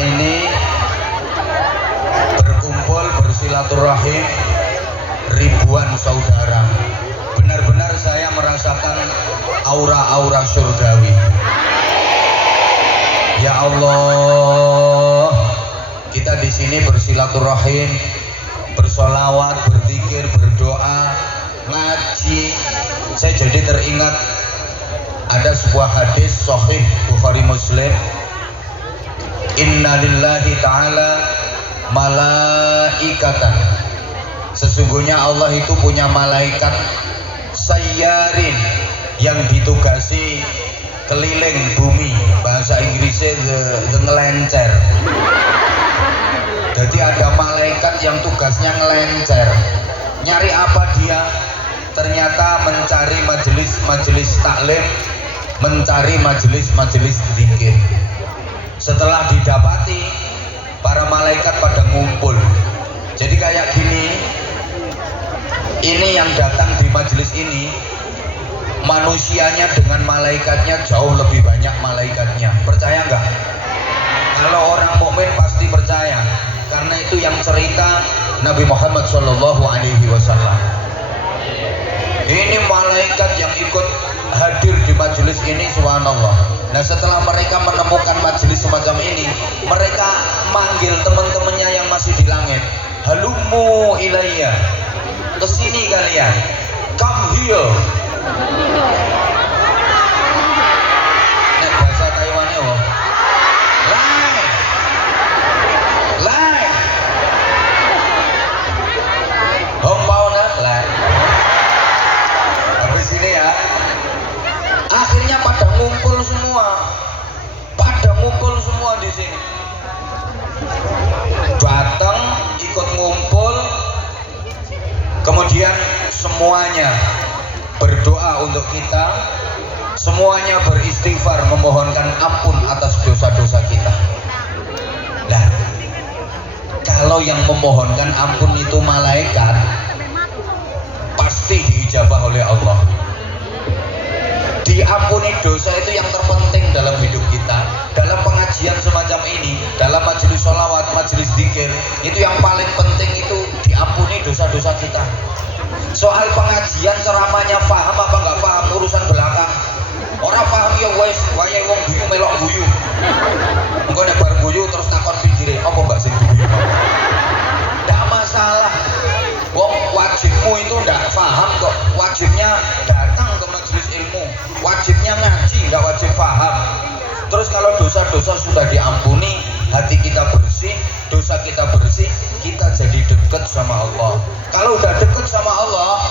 ini berkumpul bersilaturahim ribuan saudara. Benar-benar saya merasakan aura-aura surgawi. Ya Allah, kita di sini bersilaturahim, bersolawat, berzikir, berdoa, ngaji. Saya jadi teringat ada sebuah hadis sahih Bukhari Muslim. Inna lillahi ta'ala malaikatan. Sesungguhnya Allah itu punya malaikat sayyarin yang ditugasi keliling bumi. Bahasa Inggrisnya the ngelencer. Jadi ada malaikat yang tugasnya ngelencer. Nyari apa dia? Ternyata mencari majelis-majelis taklim, mencari majelis-majelis zikir. Setelah didapati, para malaikat pada ngumpul. Jadi kayak gini, ini yang datang di majelis ini, manusianya dengan malaikatnya jauh lebih banyak malaikatnya. Percaya nggak? Kalau orang mukmin pasti percaya, karena itu yang cerita Nabi Muhammad SAW. Ini malaikat yang ikut hadir di majelis ini, subhanallah. Nah, setelah mereka menemukan majelis semacam ini, mereka manggil teman-temannya yang masih di langit. Halumu ilayya, kesini kalian, come here. Nek bahasa Taiwannya wah, lai, hong mau nak lai. Habis ini ya, akhirnya pada ngumpul semua di sini. Datang ikut ngumpul, kemudian semuanya berdoa untuk kita, semuanya beristighfar memohonkan ampun atas dosa-dosa kita. Nah, kalau yang memohonkan ampun itu malaikat, pasti diijabah oleh Allah. Diampuni dosa itu yang terpenting dalam hidup kita. Dalam pengajian semacam ini, dalam majelis sholawat, majelis zikir, itu yang paling penting itu diampuni dosa-dosa kita. Soal pengajian ceramahnya paham apa nggak paham urusan belakang. Orang paham ya wes, wayahe wong guyu melok guyu. Engko nek bar guyu terus takon pinggire, apa mbak sing guyu? Ndak masalah. Wong wajibmu itu ndak paham kok. Wajibnya datang ke majelis ilmu. Wajibnya ngaji, nggak wajib paham. Terus kalau dosa-dosa sudah diampuni, hati kita bersih, dosa kita bersih, kita jadi dekat sama Allah. Kalau udah dekat sama Allah,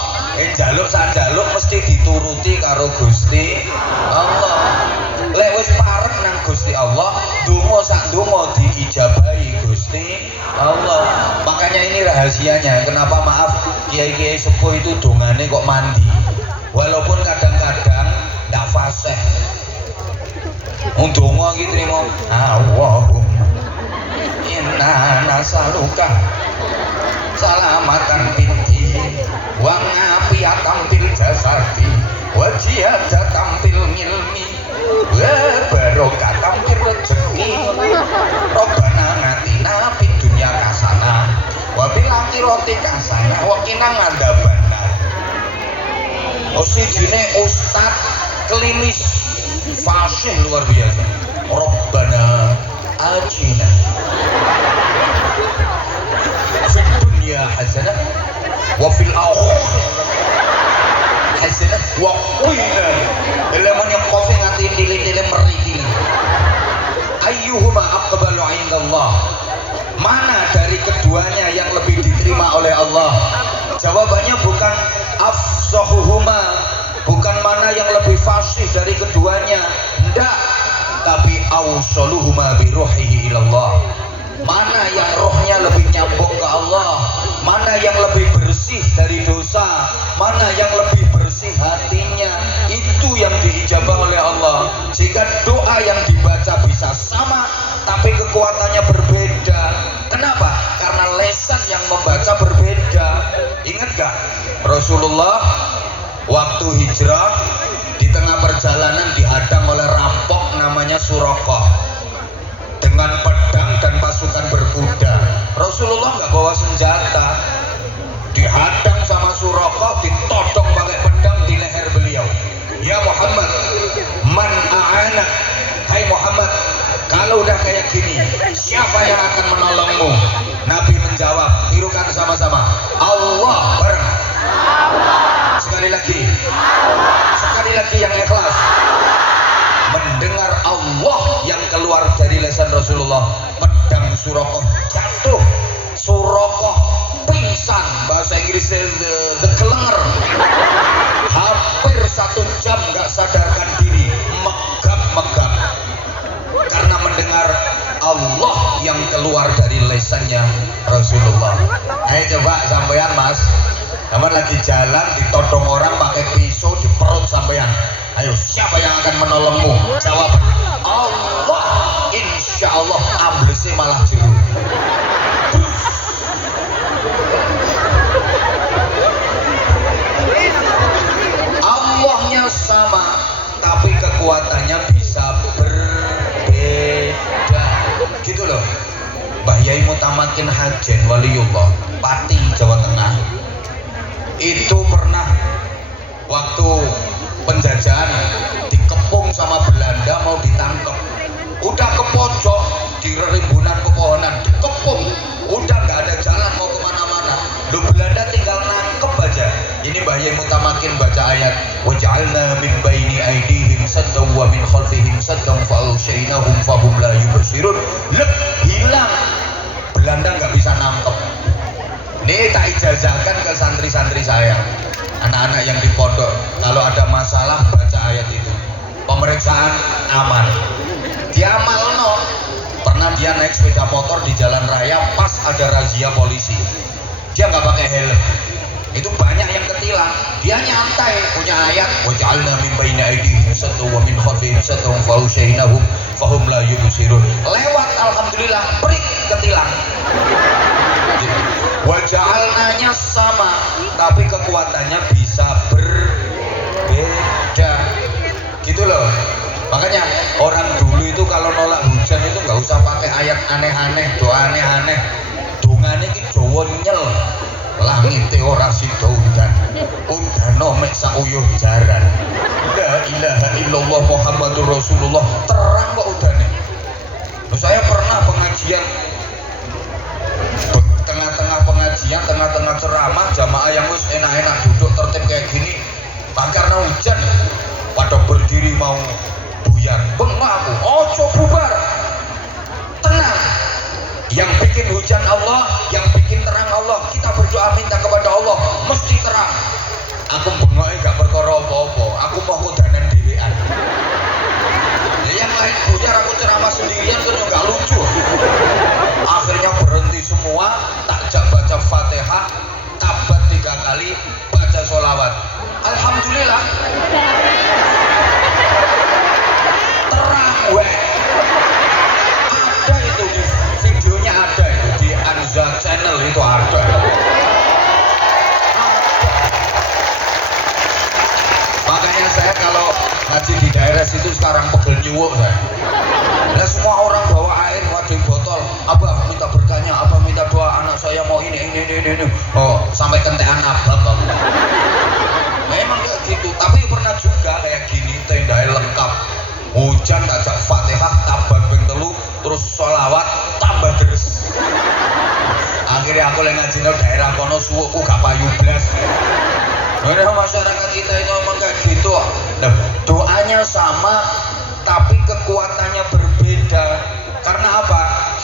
jaluk sanjaluk mesti dituruti karo Gusti Allah. Lek wis parek nang Gusti Allah, donga sak donga diijabahi Gusti Allah. Makanya ini rahasianya. Kenapa maaf kiai-kiai sepuh itu dongane kok mandi, walaupun kadang-kadang ndak fasih. Ndonga iki trimo Allahumma inna nasaluka salamatan fid wa ngafiyatan fil jasadi wa ziyadatan fil ilmi wa barokatan fil rezeki. Rabbana atina fid dunya hasanah wa fil akhirati hasanah wa qina adzabannar. Osijine ustaz klinis fasih luar biasa. Rabbana atina fid dunya hasanah wa fil akhirati hasanah wa qina. Dalam yang kofi ngati dile-dile meriki. Ayyuhuma aqbalu 'indallah? Mana dari keduanya yang lebih diterima oleh Allah? Jawabannya bukan afsahuhuma, bukan mana yang lebih fasih dari keduanya, enggak, tapi awsaluhuma bi ruhihi ilallah. Mana yang rohnya lebih nyambung ke Allah, mana yang lebih bersih dari dosa, mana yang lebih bersih hatinya, itu yang diijabah oleh Allah. Sehingga doa yang dibaca bisa sama tapi kekuatannya berbeda. Kenapa? Karena lesan yang membaca berbeda. Ingat gak Rasulullah waktu hijrah di tengah perjalanan dihadang oleh rampok namanya Suraqah dengan pedang Rasulullah nggak bawa senjata, dihadang sama Suraqah, ditodong pakai pedang di leher beliau. Ya Muhammad, man a'ana, hai Muhammad, kalau udah kayak gini, siapa yang akan menolongmu? Nabi menjawab, tirukan sama-sama, Allah. Bareng. Sekali lagi, sekali lagi yang ikhlas. Mendengar Allah yang keluar dari lisan Rasulullah, pedang Suraqah jatuh, Suraqah pingsan, bahasa Inggrisnya the kelenger, hampir 1 jam nggak sadarkan diri, megap-megap karena mendengar Allah yang keluar dari lisannya Rasulullah. Ayo coba sampean mas, kamu lagi jalan ditodong orang pakai pisau di perut sampean, ayo siapa yang akan menolongmu? Jawab Allah. Insya Allah amblesnya malah juru. Allahnya sama tapi kekuatannya bisa berbeda gitu loh. Mbah Yai Mutamakin Hajen Waliullah Pati Jawa Tengah itu pernah waktu penjajahan dikepung sama Belanda, mau ditangkap, udah ke pojok di rimbunan pepohonan, dikepung, udah nggak ada jalan mau kemana-mana. Lu Belanda tinggal nangkep aja. Ini Mbah Yai Mutamakin baca ayat, waj'alna min baini aidihim saddan wa min khalfihim saddan fa'alshaynahum fahum la yubsirun. Lep, hilang. Belanda nggak bisa nangkep. Ini tak ijazahkan ke santri-santri saya, anak-anak yang di pondok, kalau ada masalah baca ayat itu, pemeriksaan aman. Dia amalno, pernah dia naik sepeda motor di jalan raya pas ada razia polisi, dia nggak pakai helm, itu banyak yang ketilang, dia nyantai, punya ayat waj'alna min baini aydihim saddan wa min khalfihim saddan fa'alshaynahum fahum la yubsirun, lewat alhamdulillah, prik ketilang. Waja'alnanya sama tapi kekuatannya bisa berbeda gitu loh. Makanya orang dulu itu kalau nolak hujan itu nggak usah pakai ayat aneh-aneh, doa aneh-aneh, dongane iki Jawa nyel, langit ora sida udan, udano mek sauyuh jaran, la ilaha illallah Muhammadur Rasulullah, terang kok udane. Loh, saya pernah pengajian, tengah-tengah pengajian, tengah-tengah ceramah, jamaah yang wis enak-enak duduk tertib kayak gini, karena hujan pada berdiri mau buyar, bengok aku, ojo bubar, tenang. Yang bikin hujan Allah, yang bikin terang Allah, kita berdoa minta kepada Allah mesti terang. Aku bengoknya gak perkara apa-apa, aku mau kudanan dhewean. Yang lain buyar, aku ceramah sendirian kan gak lucu. Akhirnya berhenti semua, takjak baca Fatihah, tabat 3 kali, baca sholawat. Alhamdulillah. Terang weh. Ada itu di videonya, ada itu di Anza Channel itu ada. Makanya saya kalau ngaji di daerah situ sekarang pegel nyuwuk saya. Nah, semua orang bawa air wadah botol, abah minta berkahnya, abah minta doa anak saya mau ini. Oh, sampai kentekan abah. Memang kayak gitu, tapi pernah juga kayak gini, tendai lengkap, hujan tajak Fatihah, tabat ping 3, terus sholawat, tambah deres. Akhirnya aku lagi ngaji daerah kono suwukku gak payu blas. Nah, masyarakat kita ini memang kayak gitu. Nah, doanya sama tapi kekuatannya berbeda. Karena apa?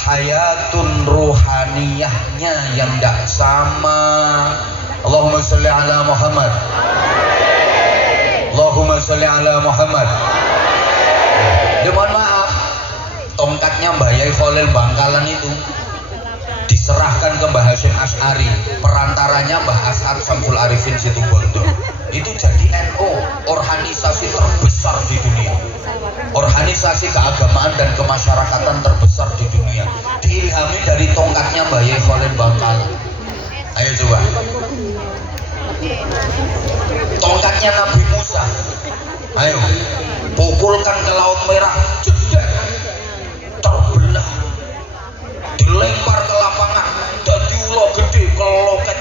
Hayatun ruhaniyahnya yang tidak sama. Allahumma sholli ala Muhammad. Allahumma sholli ala Muhammad. Mohon maaf, tongkatnya Mbah Yai Khalil Bangkalan itu diserahkan ke Mbah Hasyim Asy'ari, perantaranya Mbah As'ad Syamsul Arifin Situbondo. Itu jadi NU, organisasi terbesar di dunia, organisasi keagamaan dan kemasyarakatan terbesar di dunia, diilhami dari tongkatnya Mbah Yai Khalil Bangkalan. Ayo coba, tongkatnya Nabi Musa, ayo pukulkan ke Laut Merah, jedek, terbelah, dilempar ke lapangan, gede keloket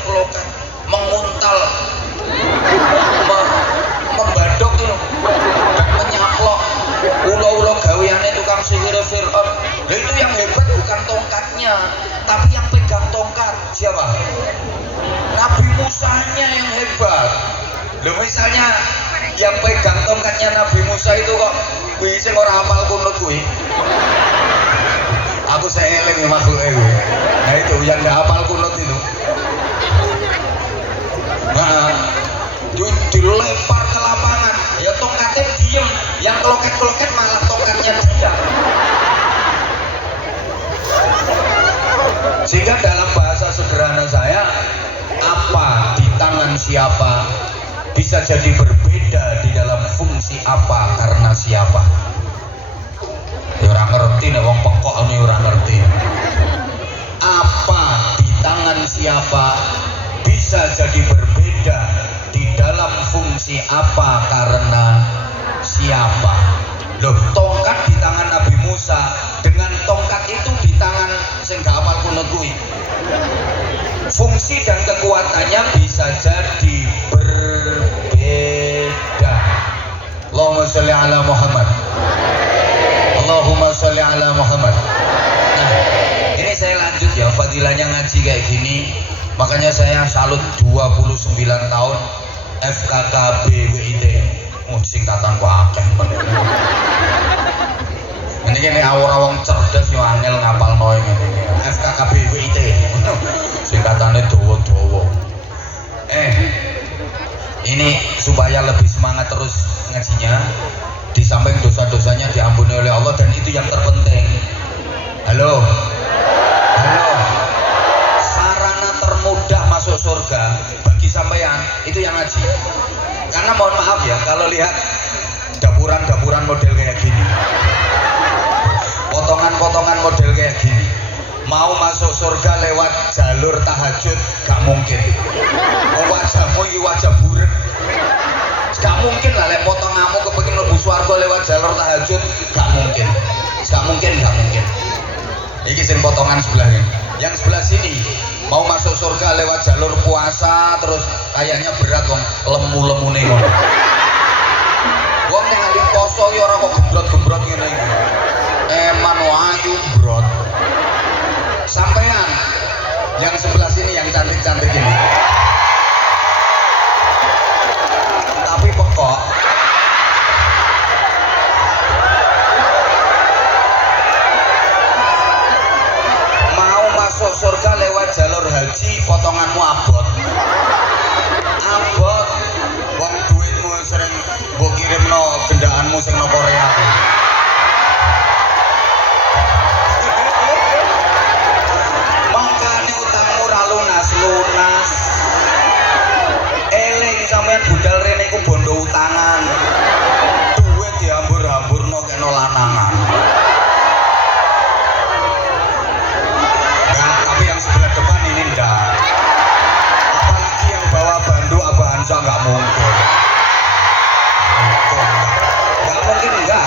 menguntal membadok itu dan menyaklok ulo-ulo gaweane tukang sihir Fir'aun. Nah, itu yang hebat bukan tongkatnya tapi yang pegang tongkat siapa? Nabi Musanya yang hebat. Loh, misalnya yang pegang tongkatnya Nabi Musa itu kok kuwi sing ora hafal kunut kuwi. Aku saya eling makhluk itu. Nah, itu yang enggak hafal kunut itu. Nah, dilempar ke lapangan, ya tongkatnya diem, yang keloket malah tongkatnya diam. Sehingga dalam bahasa sederhana saya, apa di tangan siapa bisa jadi berbeda di dalam fungsi apa karena siapa. Ya orang ngerti nih, wong pekok ini orang ngerti. Apa di tangan siapa bisa jadi berbeda di dalam fungsi apa karena siapa. Loh, tongkat di tangan Nabi Musa dengan tongkat itu di tangan sing gak hafal kunut kuwi, fungsi dan kekuatannya bisa jadi berbeda. Allahumma sholli ala Muhammad. Allahumma sholli ala Muhammad. Nah, ini saya lanjut ya, fadilahnya ngaji kayak gini. Makanya saya salut 29 tahun FKKB WIT. Singkatan kok akeh bener. Ini awang-awang cerdas yo angel ngapalno ngene iki. FKKB WIT. Singkatannya dawa-dawa. Ini supaya lebih semangat terus ngajinya. Di samping dosa-dosanya diampuni oleh Allah, dan itu yang terpenting. Halo. Sarana termudah masuk surga bagi sampean itu yang ngaji. Karena mohon maaf ya, kalau lihat dapuran model kayak gini, potongan model kayak gini, mau masuk surga lewat jalur tahajud gak mungkin. Wajahmu ini wajah buret, gak mungkin lah. Lek potonganmu kepengin mlebu swarga lewat jalur tahajud gak mungkin. Iki sing potongan sebelah ini. Yang sebelah sini mau masuk surga lewat jalur puasa terus kayaknya berat wong lemu-lemune ngono. Wong ning ngali poso ya ora kok gembrot-gembrot ngene iki. Eman ayu brot. Sampean yang sebelah sini yang cantik-cantik ini. Tapi pekok. Masuk surga lewat jalur haji, potonganmu abot. Wong duitmu sering mbok kirimno gendaanmu sing nang Korea. Makane utangmu ra lunas. Eling sampean budal rene iku bondo utangan. Duit diambur-amburno kena lanangan. Apalagi yang bawa bandu Abah Hansa nggak mungkin. Enggak.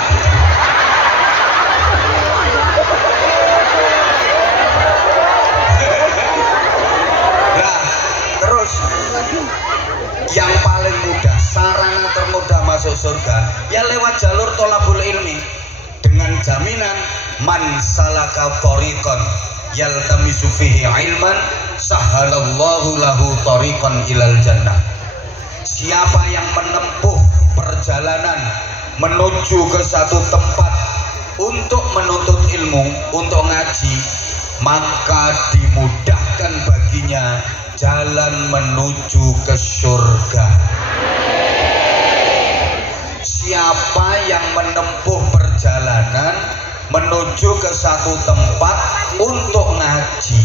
Nah, terus yang paling mudah, sarana termudah masuk surga ya lewat jalur tholabul ilmi dengan jaminan man salaka thoriqan yaltamisu fihi ilman sahhalallahu lahu thariqan ilal jannah. Siapa yang menempuh perjalanan menuju ke satu tempat untuk menuntut ilmu, untuk ngaji, maka dimudahkan baginya jalan menuju ke surga. Siapa yang menempuh perjalanan menuju ke satu tempat untuk ngaji,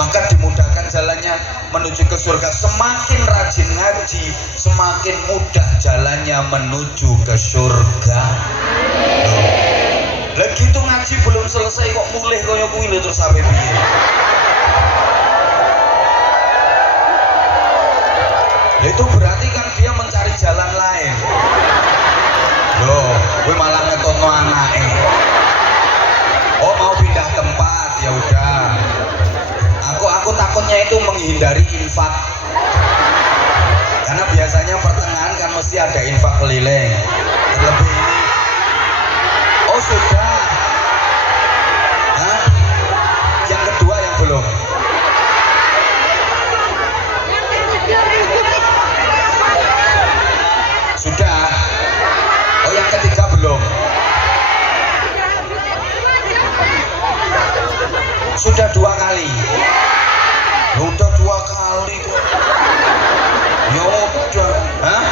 maka dimudahkan jalannya menuju ke surga. Semakin rajin ngaji, semakin mudah jalannya menuju ke surga. Lah gitu ngaji belum selesai kok mulih kaya kuwi lho terus sampe piye? Itu berarti kan dia mencari jalan lain. Loh, gue malah ngetotno anake. Oh, mau pindah tempat, ya udah. Aku takutnya itu menghindari infak, karena biasanya pertengahan kan mesti ada infak keliling. Terlebih ini, oh sudah. Hah? Yang kedua yang belum. Sudah. Oh yang ketiga belum. Sudah 2 kali. Udah 2 kali kok. Ya udah. Hah?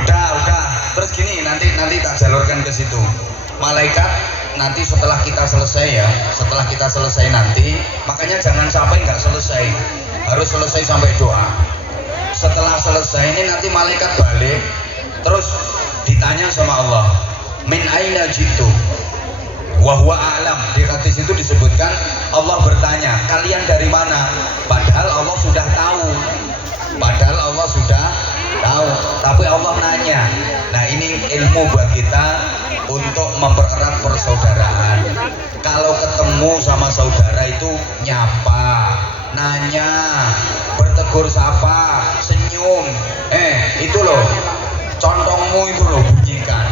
udah. Terus gini, nanti tak jalurkan ke situ. Malaikat nanti setelah kita selesai ya, setelah kita selesai nanti, makanya jangan sampai nggak selesai, harus selesai sampai doa. Setelah selesai ini nanti malaikat balik, terus ditanya sama Allah, min aina jitu wa huwa a'lam. Di hadis itu disebutkan Allah bertanya, kalian dari mana? Padahal Allah sudah tahu. Tapi Allah nanya. Nah, ini ilmu buat kita untuk mempererat persaudaraan. Kalau ketemu sama saudara itu nyapa, nanya, bertegur sapa, senyum. Itu loh, contongmu itu loh bunyikan.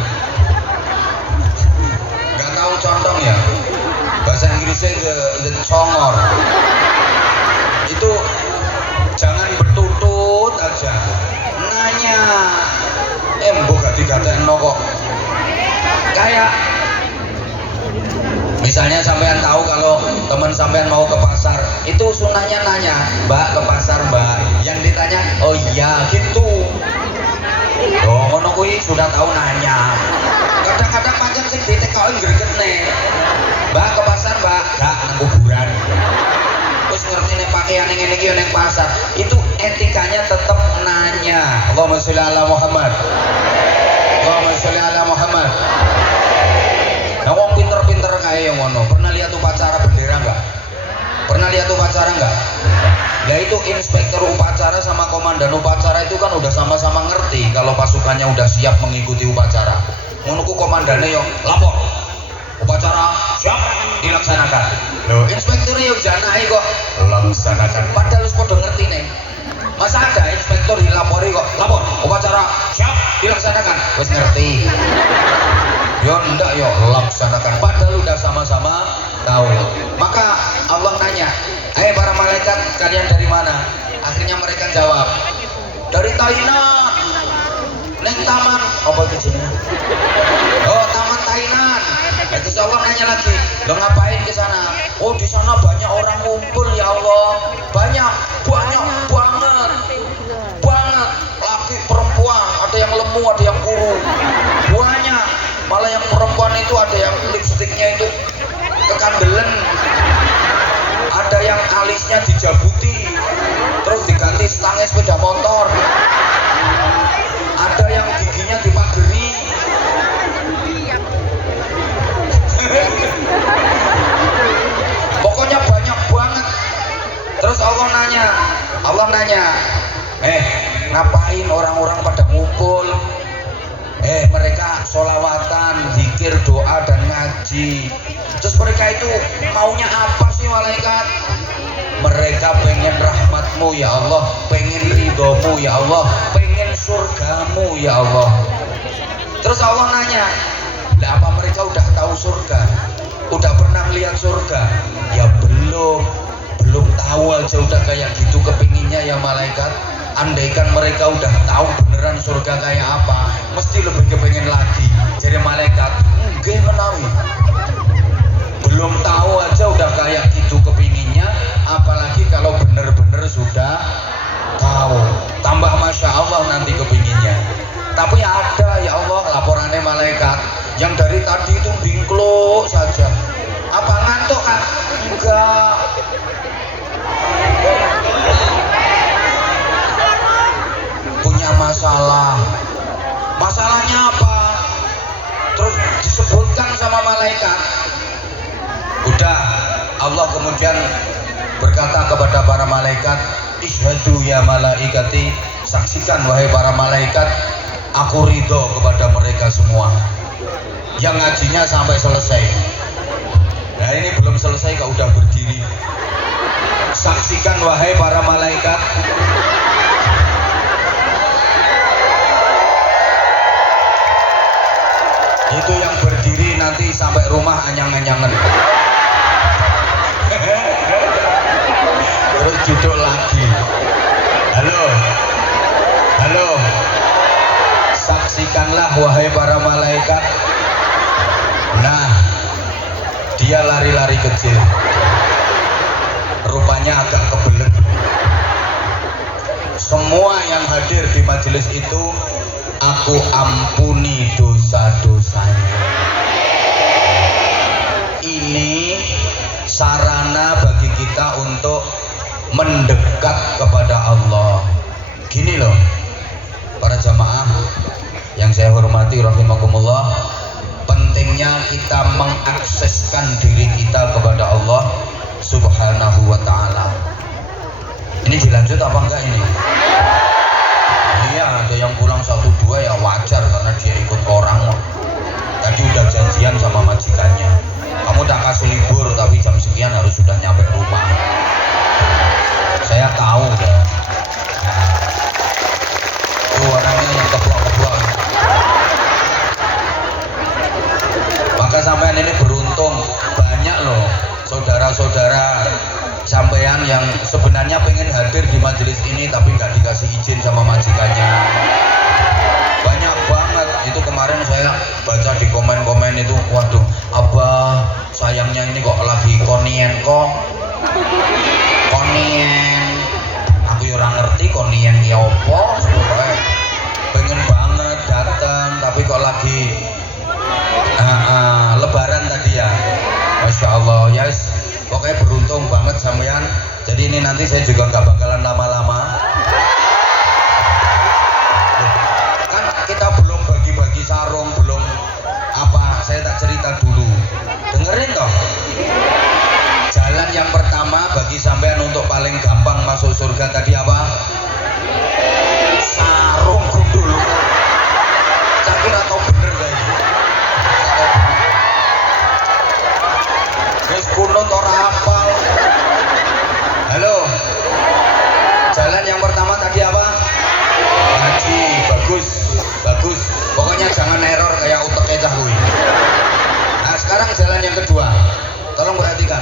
Gak tahu contong ya? Bahasa Inggrisnya the congor. Itu jangan bertutut aja, nanya. Mbok gak digatekno kok. Kayak misalnya sampean tahu kalau teman sampean mau ke pasar, itu sunahnya nanya, Mbak ke pasar Mbak. Yang ditanya, oh iya gitu. Oh ngono kuwi sudah tahu nanya. Kadang-kadang pancen sing ditekoki gregetne. Mbak ke pasar Mbak, gak nang kuburan. Terus ngerti nih pakaian ngene iki ning pasar. Itu etikanya tetap nanya. Allahumma sholli ala Muhammad. Allahumma sholli ala Muhammad. Nah, wong pinter-pinter kayak yang ngono. Pernah lihat upacara bendera enggak? Pernah lihat upacara enggak? Ya itu inspektur upacara sama komandan upacara itu kan udah sama-sama ngerti kalau pasukannya udah siap mengikuti upacara. Ngono ku komandannya yo lapor. Upacara siap dilaksanakan. Loh, inspekturnya yo janai kok laksanakan. Padahal wis padha ngerti nih. Masa ada inspektur dilapori kok lapor upacara siap dilaksanakan. Wis ngerti. Yo ndak yo laksanakan, padahal udah sama-sama tahu. Maka Allah nanya, para malaikat, kalian dari mana? Akhirnya mereka jawab, dari Thailand. Neng taman apa itu jenenge? Oh, taman Thailand. Terus Allah nanya lagi, lo ngapain ke sana? Oh, di sana banyak orang ngumpul ya Allah. Banyak banget. Laki perempuan, ada yang lemu, ada yang kuru. Banyak. Malah yang perempuan itu ada yang lipstiknya itu kekandelen, ada yang alisnya dijabuti terus diganti stangnya sepeda motor, ada yang giginya dipageri. Pokoknya banyak banget. Terus Allah nanya, ngapain orang-orang pada ngumpul? Mereka sholawatan, zikir, doa, dan ngaji. Terus mereka itu maunya apa sih malaikat? Mereka pengen rahmatmu ya Allah, pengen ridhomu ya Allah, pengen surgamu ya Allah. Terus Allah nanya, lah apa mereka udah tahu surga? Udah pernah lihat surga? Ya belum tahu aja udah kayak gitu kepinginnya ya malaikat. Andaikan mereka udah tahu beneran surga kayak apa, mesti lebih kepengen lagi. Jadi malaikat, nggih menawi. Belum tahu aja udah kayak gitu kepinginnya, apalagi kalau bener-bener sudah tahu. Tambah masya Allah nanti kepinginnya. Tapi ada ya Allah laporannya malaikat yang dari tadi itu bingkluk saja. Apa ngantuk kan? Enggak. Masalahnya apa? Terus disebutkan sama malaikat. Udah, Allah kemudian berkata kepada para malaikat, ishadu ya malaikati, saksikan wahai para malaikat, aku ridho kepada mereka semua yang ngajinya sampai selesai. Nah ini belum selesai kok udah berdiri. Saksikan wahai para malaikat, itu yang berdiri nanti sampai rumah anyang-anyangan. Terus duduk lagi. Halo, halo. Saksikanlah wahai para malaikat. Nah, dia lari-lari kecil. Rupanya agak kebelet. Semua yang hadir di majelis itu aku ampuni dosa-dosanya. Ini sarana bagi kita untuk mendekat kepada Allah. Gini loh, para jamaah yang saya hormati rahimakumullah, pentingnya kita mengakseskan diri kita kepada Allah Subhanahu wa ta'ala. Ini dilanjut apa enggak ini? Iya, ada yang pulang 1-2 ya wajar karena dia ikut orang. Tadi udah janjian sama majikannya, kamu tak kasih libur tapi jam sekian harus sudah nyampe rumah. Saya tahu ya. Itu orangnya yang keblok-keblok. Maka sampean ini beruntung, banyak loh saudara-saudara sampean yang sebenarnya pengen hadir di majelis ini tapi nggak dikasih izin sama majikannya. Banyak banget itu. Kemarin saya baca di komen-komen itu, waduh abah sayangnya ini kok lagi konien kok. Konien, aku ya orang ngerti konien ya opo, pokoknya pengen banget datang tapi kok lagi lebaran tadi ya. Masya Allah, yes. Pokoknya beruntung banget sampean. Jadi ini nanti saya juga nggak bakalan lama-lama. Kan kita belum bagi-bagi sarung, belum apa, saya tak cerita dulu. Dengerin toh. Jalan yang pertama bagi sampean untuk paling gampang masuk surga tadi apa? Sarung gundul. Cakir atau bener tadi? Guys kunut ora hafal. Halo. Jalan yang pertama tadi apa? Ngaji. Bagus, bagus. Pokoknya jangan error kayak utek kecah kuwi. Nah, sekarang jalan yang kedua. Tolong perhatikan.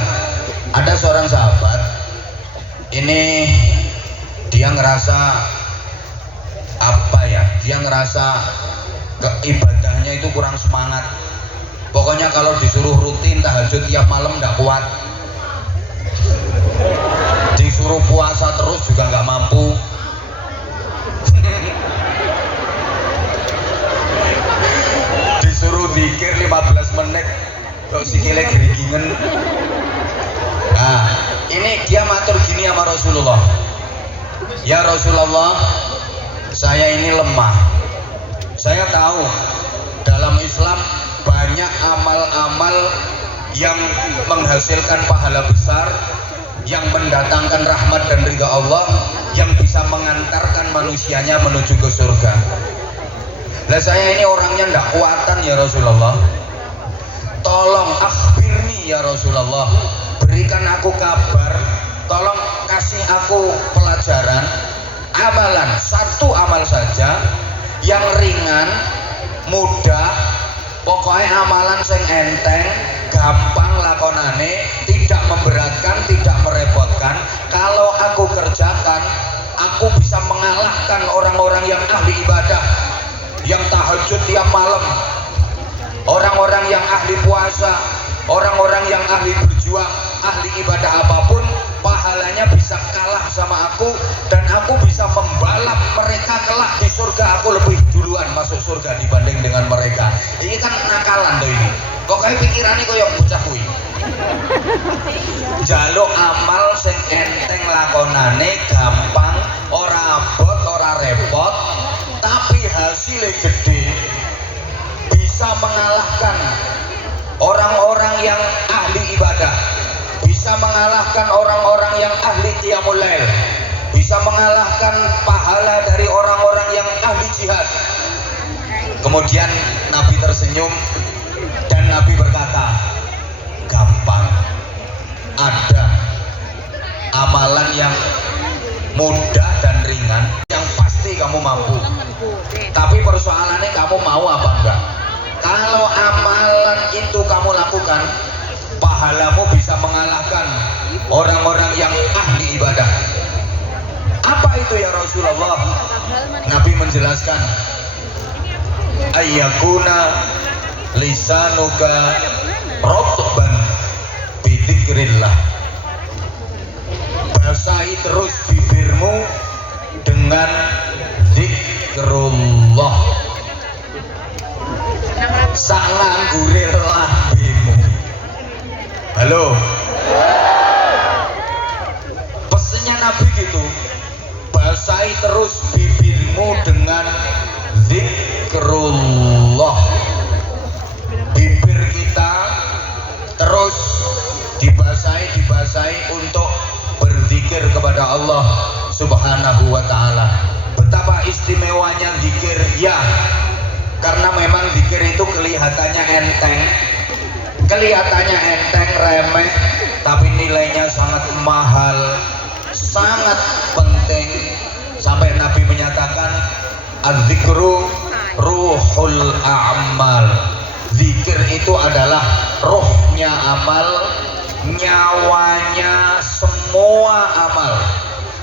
Ada seorang sahabat, ini dia ngerasa apa ya? Dia ngerasa keibadahnya itu kurang semangat. Pokoknya kalau disuruh rutin tahajud tiap malam nggak kuat. Disuruh puasa terus juga nggak mampu. Disuruh zikir 15 menit kok sikile geringingan. Nah, ini dia matur gini sama Rasulullah. Ya Rasulullah, saya ini lemah. Saya tahu dalam Islam banyak amal-amal yang menghasilkan pahala besar, yang mendatangkan rahmat dan ridha Allah, yang bisa mengantarkan manusianya menuju ke surga. Lah saya ini orangnya nggak kuatan ya Rasulullah. Tolong akhbirni ya Rasulullah, berikan aku kabar, tolong kasih aku pelajaran, amalan, satu amal saja yang ringan, mudah, pokoknya amalan sing enteng, gampang lakonane, tidak memberatkan, tidak merepotkan. Kalau aku kerjakan, aku bisa mengalahkan orang-orang yang ahli ibadah, yang tahajud tiap malam, orang-orang yang ahli puasa, orang-orang yang ahli berjuang, ahli ibadah apapun, pahalanya bisa kalah sama aku, dan aku bisa membalap mereka kelak di surga. Aku lebih duluan masuk surga dibanding dengan mereka. Ini kan nakalan tuh ini. Pokoknya pikirannya koyo bocah kuwi. Jaluk amal sing enteng lakonane, gampang, ora abot, ora repot, tapi hasilnya gede. Bisa mengalahkan orang-orang yang ahli ibadah, bisa mengalahkan orang-orang yang ahli qiyamul lail, bisa mengalahkan pahala dari orang-orang yang ahli jihad. Kemudian Nabi tersenyum dan Nabi berkata, gampang. ada amalan yang mudah dan ringan yang pasti kamu mampu, tapi persoalannya kamu mau apa enggak. Kalau amalan itu kamu lakukan, pahalamu bisa mengalahkan orang-orang yang ahli ibadah. Apa itu ya Rasulullah? Nabi menjelaskan, ayyakuna lisanuka rotban bidzikrillah. Basahi terus bibirmu dengan zikrullah. Sanganggure lambemu. Halo. Pesannya Nabi gitu. Basahi terus bibirmu dengan zikrullah. Bibir kita terus dibasahi untuk berzikir kepada Allah Subhanahu wa ta'ala. Betapa istimewanya zikir ya, karena memang zikir itu kelihatannya enteng, remeh, tapi nilainya sangat mahal, sangat penting. Sampai Nabi menyatakan az-zikru ruhul a'mal. Zikir itu adalah rohnya amal, nyawanya semua amal.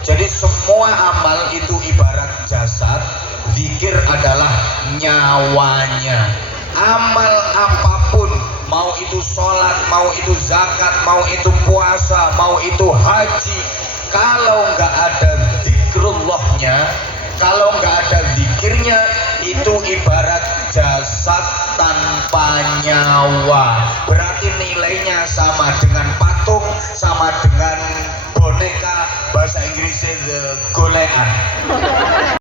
Jadi semua amal itu ibarat jasad, zikir adalah nyawanya. Amal apapun, mau itu sholat, mau itu zakat, mau itu puasa, mau itu haji, kalau nggak ada zikrullahnya, kalau nggak ada zikirnya, itu ibarat jasad tanpa nyawa. Berarti nilainya sama dengan patung, sama dengan boneka, bahasa Inggrisnya the golean.